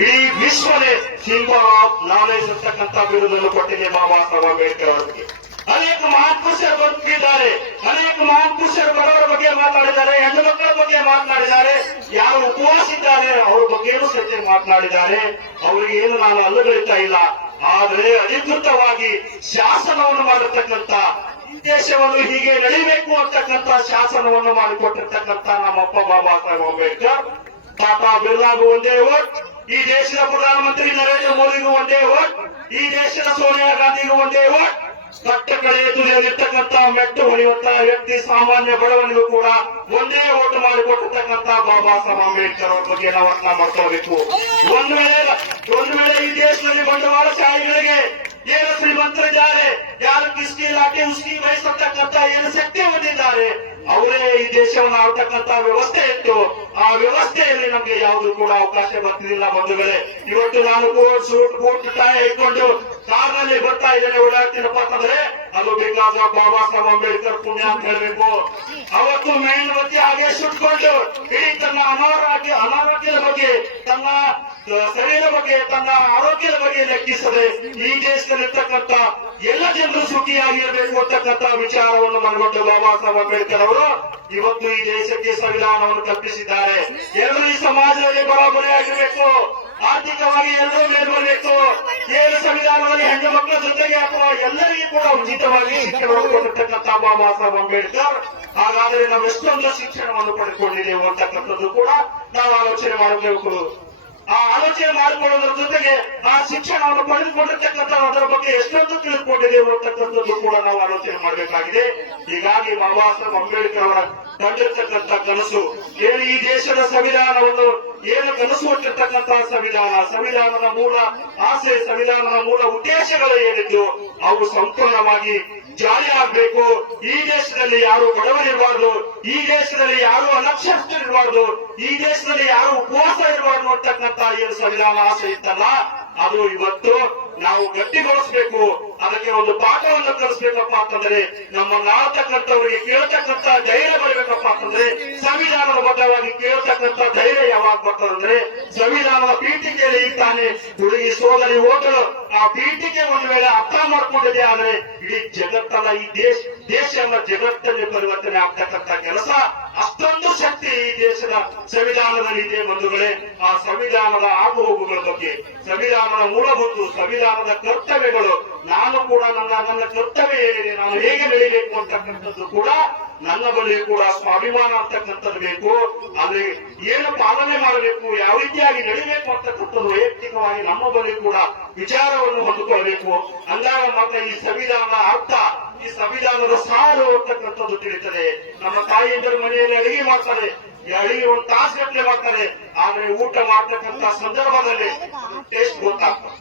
ಇಡೀ ವಿಶ್ವನೇ symbol of knowledge ಬಿರುದನ್ನು ಕೊಟ್ಟಿದೆ ಬಾಬಾ ಸಾಹೇಬ್ ಅಂಬೇಡ್ಕರ್ ಅವರಿಗೆ. ಅನೇಕ ಮಹಾನ್ ಪುರುಷರು ಬದುಕಿದ್ದಾರೆ. ಅನೇಕ ಮಹಾನ್ ಪುರುಷರು ಬಡವರ ಬಗ್ಗೆ ಮಾತನಾಡಿದ್ದಾರೆ ಹೆಣ್ಣು ಮಕ್ಕಳ ಬಗ್ಗೆ ಮಾತನಾಡಿದ್ದಾರೆ ಯಾರು ಉಪವಾಸ ಇದ್ದಾರೆ ಅವರ ಬಗ್ಗೆಯೂ ಸಹಿತ ಮಾತನಾಡಿದ್ದಾರೆ ಅವರಿಗೆ ಏನು ನಾನು ಅಲ್ಲುಗಳಿತಾ ಇಲ್ಲ. ಆದರೆ ಅಧಿಕೃತವಾಗಿ ಶಾಸನವನ್ನು ಮಾಡಿರ್ತಕ್ಕಂಥ ದೇಶವನ್ನು ಹೀಗೆ ನಡಿಬೇಕು ಅಂತಕ್ಕಂಥ ಶಾಸನವನ್ನು ಮಾಡಿಕೊಟ್ಟಿರ್ತಕ್ಕಂಥ ನಮ್ಮಪ್ಪ ಬಾಬಾ ಸಾಹೇಬ್ ಅಂಬೇಡ್ಕರ್. ಟಾಟಾ ಬಿರ್ಲಾಗೂ ಒಂದೇ ಓಟ್. ಈ ದೇಶದ ಪ್ರಧಾನಮಂತ್ರಿ ನರೇಂದ್ರ ಮೋದಿಗೂ ಒಂದೇ ಓಟ್ ಈ ದೇಶದ ಸೋನಿಯಾ ಗಾಂಧಿಗೂ ಒಂದೇ ಓಟ್ ಕಟ್ಟ ಕಡೆಯ ತುದಿಯಲ್ಲಿರ್ತಕ್ಕಂಥ ಮೆಟ್ಟು ಹೊಡೆಯುವಂತಹ ವ್ಯಕ್ತಿ, ಸಾಮಾನ್ಯ ಬಡವನಿಗೂ ಕೂಡ ಒಂದೇ ಓಟು ಮಾಡಿಕೊಟ್ಟಿರ್ತಕ್ಕಂಥ ಬಾಬಾ ಸಾಹೇಬ್ ಅಂಬೇಡ್ಕರ್ ಅವ್ರ ಬಗ್ಗೆ ನಾವು ಅರ್ಥ ಮಾಡ್ಕೋಬೇಕು ಒಂದು ವೇಳೆ ಒಂದು ವೇಳೆ ಈ ದೇಶದಲ್ಲಿ ಬಂಡವಾಳಶಾಹಿಗಳಿಗೆ ಏನು ಶ್ರೀಮಂತರಿದ್ದಾರೆ, ಯಾರು ಕಿಸ್ಕಿ ಲಾಟಿ ಉಸ್ಕಿ ವಹಿಸತಕ್ಕಂಥ ಏನು ಶಕ್ತಿ ಹೊಂದಿದ್ದಾರೆ ಅವರೇ ಈ ದೇಶವನ್ನು ಆಳ್ತಕ್ಕಂತ ವ್ಯವಸ್ಥೆ ಇತ್ತು. ಆ ವ್ಯವಸ್ಥೆಯಲ್ಲಿ ನಮ್ಗೆ ಯಾವ್ದು ಕೂಡ ಅವಕಾಶ ಬರ್ತಿರಲಿಲ್ಲ ಮೇಲೆ ಇವತ್ತು ನಾನು ಕೋಟ್ ಸೂಟ್ ಬೂಟ್ ಟೈ ಇಟ್ಕೊಂಡು ಕಾರ್ನಲ್ಲಿ ಬರ್ತಾ ಇದ್ದೇನೆ ಓಡಾಡ್ತೀನಪ್ಪ ಅಂತಂದ್ರೆ ಅದು ಬೇಕಾದ ಬಾಬಾ ಸಾಹೇಬ್ ಅಂಬೇಡ್ಕರ್ ಪುಣ್ಯ ಅಂತ ಹೇಳ್ಬೇಕು. ಅವತ್ತು ಮೇಣಬತ್ತಿ ಹಾಗೆ ಸುಟ್ಕೊಂಡು ಇಡೀ ತನ್ನ ಅನಾರೋಗ್ಯ ಅನಾರೋಗ್ಯದ ಬಗ್ಗೆ, ತನ್ನ ಶರೀರ ಬಗ್ಗೆ, ತನ್ನ ಆರೋಗ್ಯದ ಬಗ್ಗೆ ಲೆಕ್ಕಿಸದೆ ಈ ದೇಶದಲ್ಲಿರ್ತಕ್ಕಂಥ ಎಲ್ಲ ಜನರು ಸುಖಿಯಾಗಿರಬೇಕು ಅಂತಕ್ಕಂಥ ವಿಚಾರವನ್ನು ಮನಗೊಂಡು ಬಾಬಾ ಸಾಹೇಬ್ ಅಂಬೇಡ್ಕರ್ ಇವತ್ತು ಈ ದೇಶಕ್ಕೆ ಸಂವಿಧಾನವನ್ನು ಕಲ್ಪಿಸಿದ್ದಾರೆ. ಎಲ್ಲರೂ ಈ ಸಮಾಜದಲ್ಲಿ ಬರಾಬರಿಯಾಗಿರಬೇಕು ಆರ್ಥಿಕವಾಗಿ ಎಲ್ಲರೂ ಮೇಲ್ಬರಬೇಕು. ಏನು ಸಂವಿಧಾನದಲ್ಲಿ ಹೆಣ್ಣು ಮಕ್ಕಳ ಜೊತೆಗೆ ಅಥವಾ ಎಲ್ಲರಿಗೂ ಕೂಡ ಉಚಿತವಾಗಿ ಶಿಕ್ಷಣವನ್ನು ಕೊಟ್ಟಿರ್ತಕ್ಕಂಥ ಬಾಬಾ ಸಾಹೇಬ್ ಅಂಬೇಡ್ಕರ್. ಹಾಗಾದ್ರೆ ನಾವು ಎಷ್ಟೊಂದು ಶಿಕ್ಷಣವನ್ನು ಪಡೆದುಕೊಂಡಿದ್ದೇವೆ ಅಂತಕ್ಕಂಥದ್ದು ಕೂಡ ನಾವು ಆಲೋಚನೆ ಮಾಡಬೇಕು ಆಲೋಚನೆ ಮಾಡಿಕೊಳ್ಳೋದ್ರ ಜೊತೆಗೆ ಆ ಶಿಕ್ಷಣವನ್ನು ಪಡೆದುಕೊಂಡಿರ್ತಕ್ಕಂಥ ಅದರ ಬಗ್ಗೆ ಎಷ್ಟೊಂದು ತಿಳಿದುಕೊಂಡಿದ್ದೇವೆ ಅಂತಕ್ಕಂಥದ್ದು ಕೂಡ ನಾವು ಆಲೋಚನೆ ಮಾಡಬೇಕಾಗಿದೆ. ಹೀಗಾಗಿ ಬಾಬಾ ಸಾಹೇಬ್ ಅಂಬೇಡ್ಕರ್ ಅವರ ಕಂಡಿರ್ತಕ್ಕಂಥ ಕನಸು ಏನು ಈ ದೇಶದ ಸಂವಿಧಾನವನ್ನು ಏನು ಕನಸು ಹೊಟ್ಟಿರ್ತಕ್ಕಂತಹ ಸಂವಿಧಾನ, ಸಂವಿಧಾನದ ಮೂಲ ಆಸೆ, ಸಂವಿಧಾನದ ಮೂಲ ಉದ್ದೇಶಗಳು ಏನಿದ್ದು ಅವು ಸಂಪೂರ್ಣವಾಗಿ ಜಾರಿಯಾಗಬೇಕು. ಈ ದೇಶದಲ್ಲಿ ಯಾರು ಬಡವರಿರಬಾರ್ದು, ಈ ದೇಶದಲ್ಲಿ ಯಾರು ಅನಕ್ಷರಸ್ಥರಿರಬಾರ್ದು, ಈ ದೇಶದಲ್ಲಿ ಯಾರು ಉಪವಾಸ ಇರಬಾರ್ದು ಅಂತಕ್ಕಂಥ ಏನು ಸಂವಿಧಾನ ಆಸೆ ಇತ್ತಲ್ಲ? ಅದು ಇವತ್ತು ನಾವು ಗಟ್ಟಿಗೊಳಿಸಬೇಕು. ಅದಕ್ಕೆ ಒಂದು ಪಾಠವನ್ನು ಕಲಿಸ್ಬೇಕಪ್ಪ ಅಂತಂದ್ರೆ, ನಮ್ಮ ನಾಳ್ತಕ್ಕಂಥವರಿಗೆ ಕೇಳ್ತಕ್ಕಂಥ ಧೈರ್ಯ ಬರಬೇಕಪ್ಪ ಅಂತಂದ್ರೆ, ಸಂವಿಧಾನದ ಬದ್ಧವಾಗಿ ಕೇಳ್ತಕ್ಕಂಥ ಧೈರ್ಯ ಯಾವಾಗ ಬರ್ತದಂದ್ರೆ ಸಂವಿಧಾನದ ಪೀಠಿಕೆಯಲ್ಲಿ ಇರ್ತಾನೆ. ಹುಡುಗಿ ಸೋದರಿ ಹೋಗಲು ಆ ಪೀಠಿಕೆ ಒಂದು ವೇಳೆ ಅರ್ಥ ಮಾಡ್ಕೊಂಡಿದೆ ಆದ್ರೆ, ಇಡೀ ಜಗತ್ತಲ್ಲ, ಈ ದೇಶ ದೇಶದ ಜಗತ್ತಲ್ಲಿ ಪರಿವರ್ತನೆ ಆಗ್ತಕ್ಕಂಥ ಕೆಲಸ ಈ ದೇಶದ ಸಂವಿಧಾನದಲ್ಲಿ ಇದೆ ಬಂಧುಗಳೇ, ಆ ಸಂವಿಧಾನದ ಆಗು ಹೋಗುಗಳ ಬಗ್ಗೆ, ಸಂವಿಧಾನದ ಮೂಲಭೂತ ಸಂವಿಧಾನದ ಕರ್ತವ್ಯಗಳು, ನಾನು ಕೂಡ ನನ್ನ ನನ್ನ ಕರ್ತವ್ಯ ಏನಿದೆ, ನಾನು ಹೇಗೆ ಬೆಳಿಬೇಕು ಅಂತಕ್ಕಂಥದ್ದು ಕೂಡ ನನ್ನ ಬಳಿ ಕೂಡ ಸ್ವಾಭಿಮಾನ ಅಂತಕ್ಕಂಥದ್ದು ಬೇಕು. ಅಲ್ಲಿ ಏನು ಪಾಲನೆ ಮಾಡಬೇಕು, ಯಾವ ರೀತಿಯಾಗಿ ನಡಿಬೇಕು ಅಂತಕ್ಕಂಥದ್ದು ವೈಯಕ್ತಿಕವಾಗಿ ನಮ್ಮ ಬಳಿ ಕೂಡ ವಿಚಾರವನ್ನು ಹೊಂದಿಕೊಳ್ಳಬೇಕು. ಅಂದಾಗ ಮಾತ್ರ ಈ ಸಂವಿಧಾನ ಅರ್ಥ, ಈ ಸಂವಿಧಾನದ ಸಾರು ಅಂತಕ್ಕಂಥದ್ದು ತಿಳಿತದೆ. ನಮ್ಮ ತಾಯಿಯಂದರು ಮನೆಯಲ್ಲಿ ಅಡಿಗೆ ಮಾಡ್ತಾರೆ. ಈ ಅಡಿಗೆ ಒಂದು ತಾಸು ಗಟ್ಟಲೆ ಮಾಡ್ತಾರೆ. ಆದ್ರೆ ಊಟ ಮಾಡ್ತಕ್ಕಂಥ ಸಂದರ್ಭದಲ್ಲಿ ಟೇಸ್ಟ್ ಗೊತ್ತಾಗ್ತದೆ.